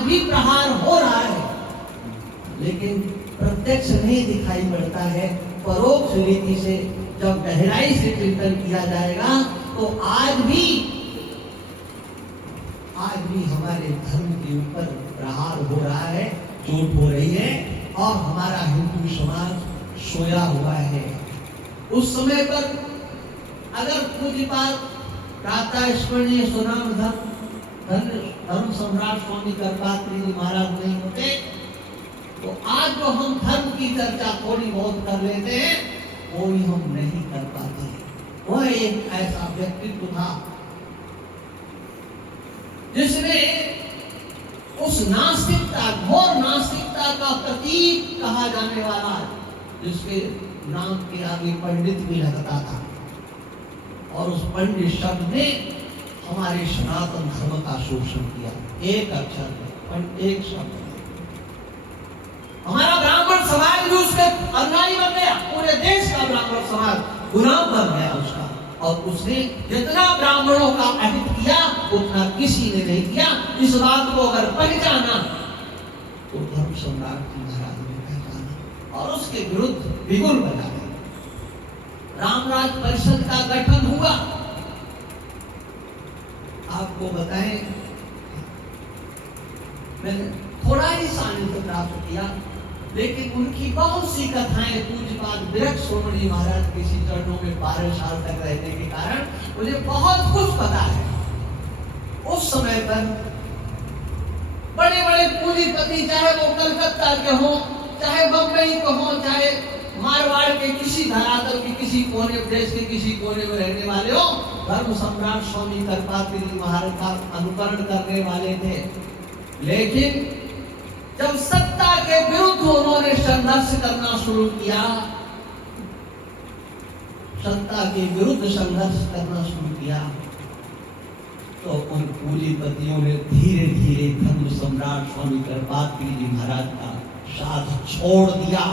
भी प्रहार हो रहा है, लेकिन प्रत्यक्ष नहीं दिखाई पड़ता है। परोक्ष रीति से जब गहराई से चिंतन किया जाएगा तो आज भी हमारे धर्म के ऊपर प्रहार हो रहा है, चोट हो रही है, और हमारा हिंदू समाज सोया हुआ है। उस समय पर अगर पूज्यपाद प्रातः स्मरणीय सुनाम धर्म सम्राट स्वामी करपात्री जी महाराज नहीं होते तो आज जो हम धर्म की चर्चा थोड़ी बहुत कर लेते हैं वो भी हम नहीं कर पाते। वह एक ऐसा व्यक्तित्व था जिसने उस नास्तिकता, घोर नास्तिकता का प्रतीक कहा जाने वाला, जिसके नाम के आगे पंडित भी लगता था, और उस पंडित शब्द ने हमारे सनातन धर्म का शोषण किया। एक अक्षर में, एक शब्द में हमारा ब्राह्मण समाज भी उसके अनुयायी बन गया, पूरे देश का ब्राह्मण समाज गुलाम बन गया उसका, और उसने जितना ब्राह्मणों का अहित किया उतना किसी ने नहीं किया। इस बात को अगर पहचाना तो धर्म सम्राट जी महाराज ने पहचाना और उसके विरुद्ध बिगुल बजा गए। रामराज परिषद का गठन हुआ। आपको बताएं, मैंने थोड़ा ही सानिध्य प्राप्त किया, लेकिन उनकी बहुत सी कथाएं पूज्यपाद विरक्त शिरोमणि महाराज के चरणों में 12 साल तक रहने के कारण मुझे बहुत कुछ पता है। उस समय पर बड़े बड़े पूंजीपति, चाहे वो कलकत्ता के हों, चाहे बम्बई के हों, चाहे मारवाड़ के किसी धरातल के किसी कोने, देश के किसी कोने में रहने वाले हो, धर्म सम्राट स्वामी करपात्री जी महाराज का अनुकरण करने वाले थे। लेकिन जब सत्ता के विरुद्ध उन्होंने संघर्ष करना शुरू किया, सत्ता के विरुद्ध संघर्ष करना शुरू किया, तो उन पूंजीपतियों ने धीरे धीरे धर्म सम्राट स्वामी करपात्री जी महाराज का साथ छोड़ दिया,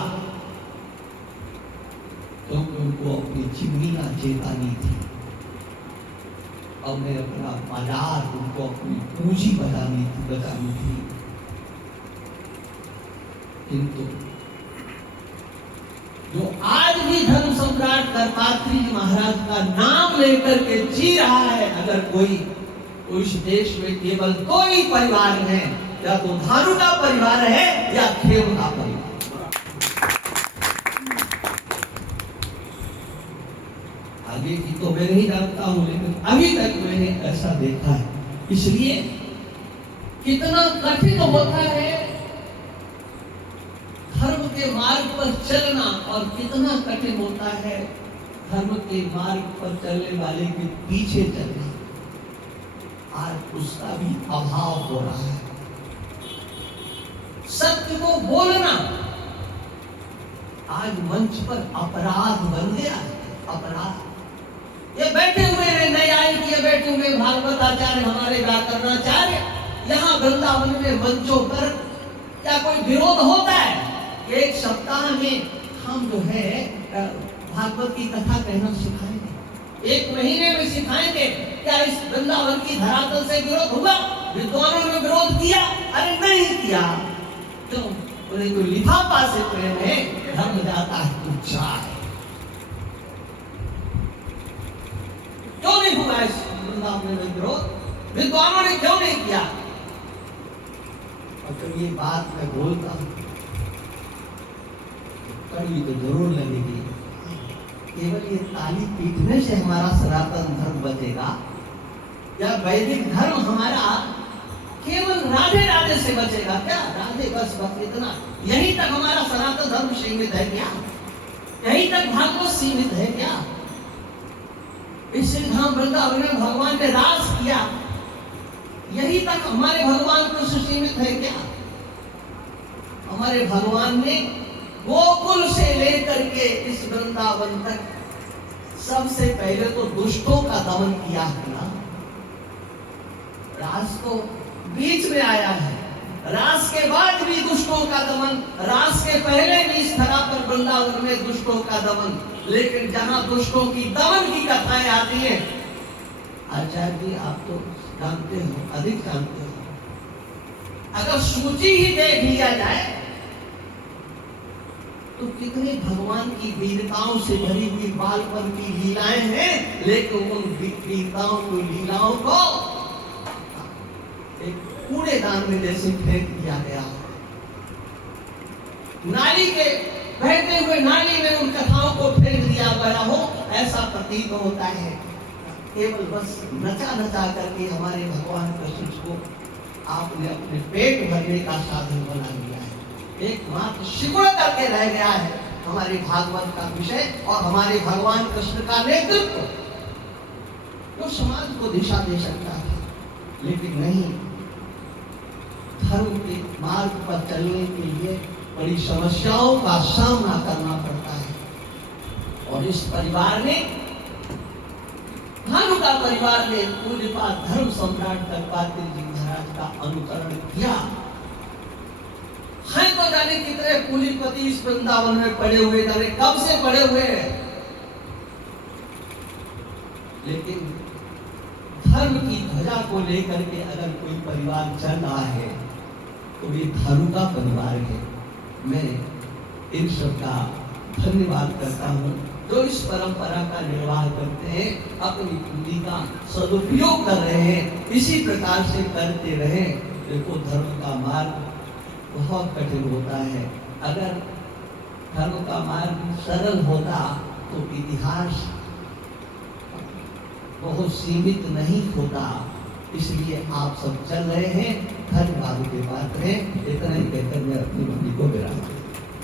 क्योंकि उनको अपनी चिमनियां चेतानी थी, और अपना बाजार, उनको अपनी पूंजी बचानी थी। किंतु जो आज भी धर्म सम्राट करपात्री जी महाराज का नाम लेकर के जी रहा है, अगर कोई इस देश में केवल दो ही परिवार है, या तो धारू का परिवार है या खेम का परिवार। आगे की तो मैं नहीं जानता हूं, लेकिन अभी तक मैंने ऐसा देखा है। इसलिए कितना कठिन होता है धर्म के मार्ग पर चलना, और कितना कठिन होता है धर्म के मार्ग पर चलने वाले के पीछे चलना। आज उसका भी अभाव हो रहा है। सत्य को बोलना आज मंच पर अपराध बन गया है। अपराध, ये बैठे हुए हैं न्यायिक, ये बैठे हुए भागवत आचार्य, हमारे व्याकरणाचार्य, यहाँ वृंदावन में मंचों पर क्या कोई विरोध होता है? एक सप्ताह में हम जो है भागवत की कथा कहना सिखाएंगे, एक महीने में सिखाएंगे। क्या इस वृंदावन की धरातल से विरोध हुआ? विद्वानों ने विरोध किया? अरे नहीं किया। क्यों? बोले तो लिफाफा से प्रेम है, धर्म जाता है तुच्छा है। क्यों नहीं हुआ इस वृंदावन में विरोध? विद्वानों ने क्यों नहीं किया? और जब ये बात मैं बोलता हूं, कड़ी तो जरूर लगेगी। केवल ये ताली पीटने से हमारा सनातन धर्म बचेगा, या वैदिक धर्म हमारा केवल राधे राधे से बचेगा क्या? राधे बस इतना, यही तक हमारा सनातन धर्म सीमित है क्या? यही तक भागवत सीमित है क्या? इससे धाम वृंदावन में भगवान ने रास किया, यही तक हमारे भगवान को सीमित है क्या? हमारे भगवान ने गोकुल से लेकर के इस वृंदावन तक सबसे पहले तो दुष्टों का दमन किया है ना। रास तो बीच में आया है, रास के बाद भी दुष्टों का दमन, रास के पहले भी इस धरा पर वृंदावन में दुष्टों का दमन। लेकिन जहां दुष्टों की दमन की कथाएं आती हैं, आचार्य जी आप तो जानते हो, अधिक जानते हो, अगर सूची ही देख लिया जाए तो कितने भगवान की वीरताओं से भरी हुई बालपन की लीलाएं हैं, लेकिन उन वीरताओं को, लीलाओं को एक कूड़ेदान में जैसे फेंक दिया गया। नाली के बहते हुए नाली में उन कथाओं को फेंक दिया गया हो, ऐसा प्रतीत होता है। केवल बस नचा नचा करके हमारे भगवान कृष्ण को आपने अपने पेट भरने का साधन बना लिया है। एकमात्र सिकुड़ करके रह गया है हमारे भागवत का विषय और हमारे भगवान कृष्ण का नेतृत्व, जो समाज को दिशा दे सकता है। लेकिन नहीं, धर्म के मार्ग पर चलने के लिए बड़ी समस्याओं का सामना करना पड़ता है। और इस परिवार ने, भानु का परिवार ने पूज्यपाद धर्म सम्राट दत्तात्रेय जी महाराज का अनुकरण किया। हैं तो जाने कितने पूंजीपति इस वृंदावन में पड़े हुए, जाने कब से पड़े हुए हैं, लेकिन धर्म की ध्वजा को लेकर के अगर कोई परिवार चल रहा है तो ये धर्म का परिवार है। मैं इन सबका धन्यवाद करता हूँ जो इस परंपरा का निर्वाह करते हैं, अपनी पूंजी का सदुपयोग कर रहे हैं, इसी प्रकार से करते रहे। देखो, धर्म का मार्ग बहुत कठिन होता है। अगर धर्म का मार्ग सरल होता तो इतिहास बहुत सीमित नहीं होता। इसलिए आप सब चल रहे हैं, धन्यवाद के पात्र हैं। इतना ही कहकर मैं अपनी वाणी को विराम